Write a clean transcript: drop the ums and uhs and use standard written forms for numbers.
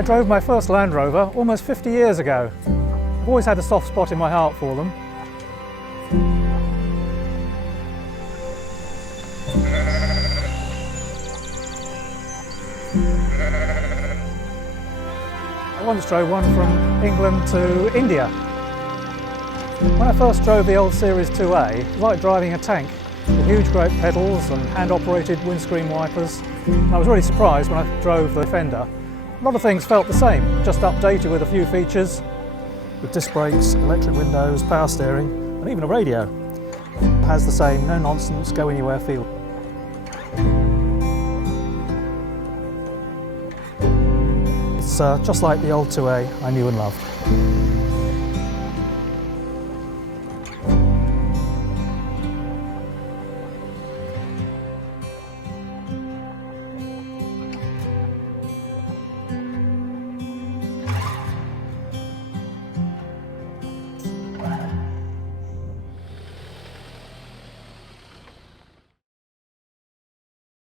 I drove my first Land Rover almost 50 years ago. I've always had a soft spot in my heart for them. I once drove one from England to India. When I first drove the old Series 2A, it was like driving a tank with huge great pedals and hand-operated windscreen wipers. And I was really surprised when I drove the Defender. A lot of things felt the same, just updated with a few features, with disc brakes, electric windows, power steering, and even a radio. It has the same no-nonsense, go-anywhere feel. It's just like the old 2A I knew and loved.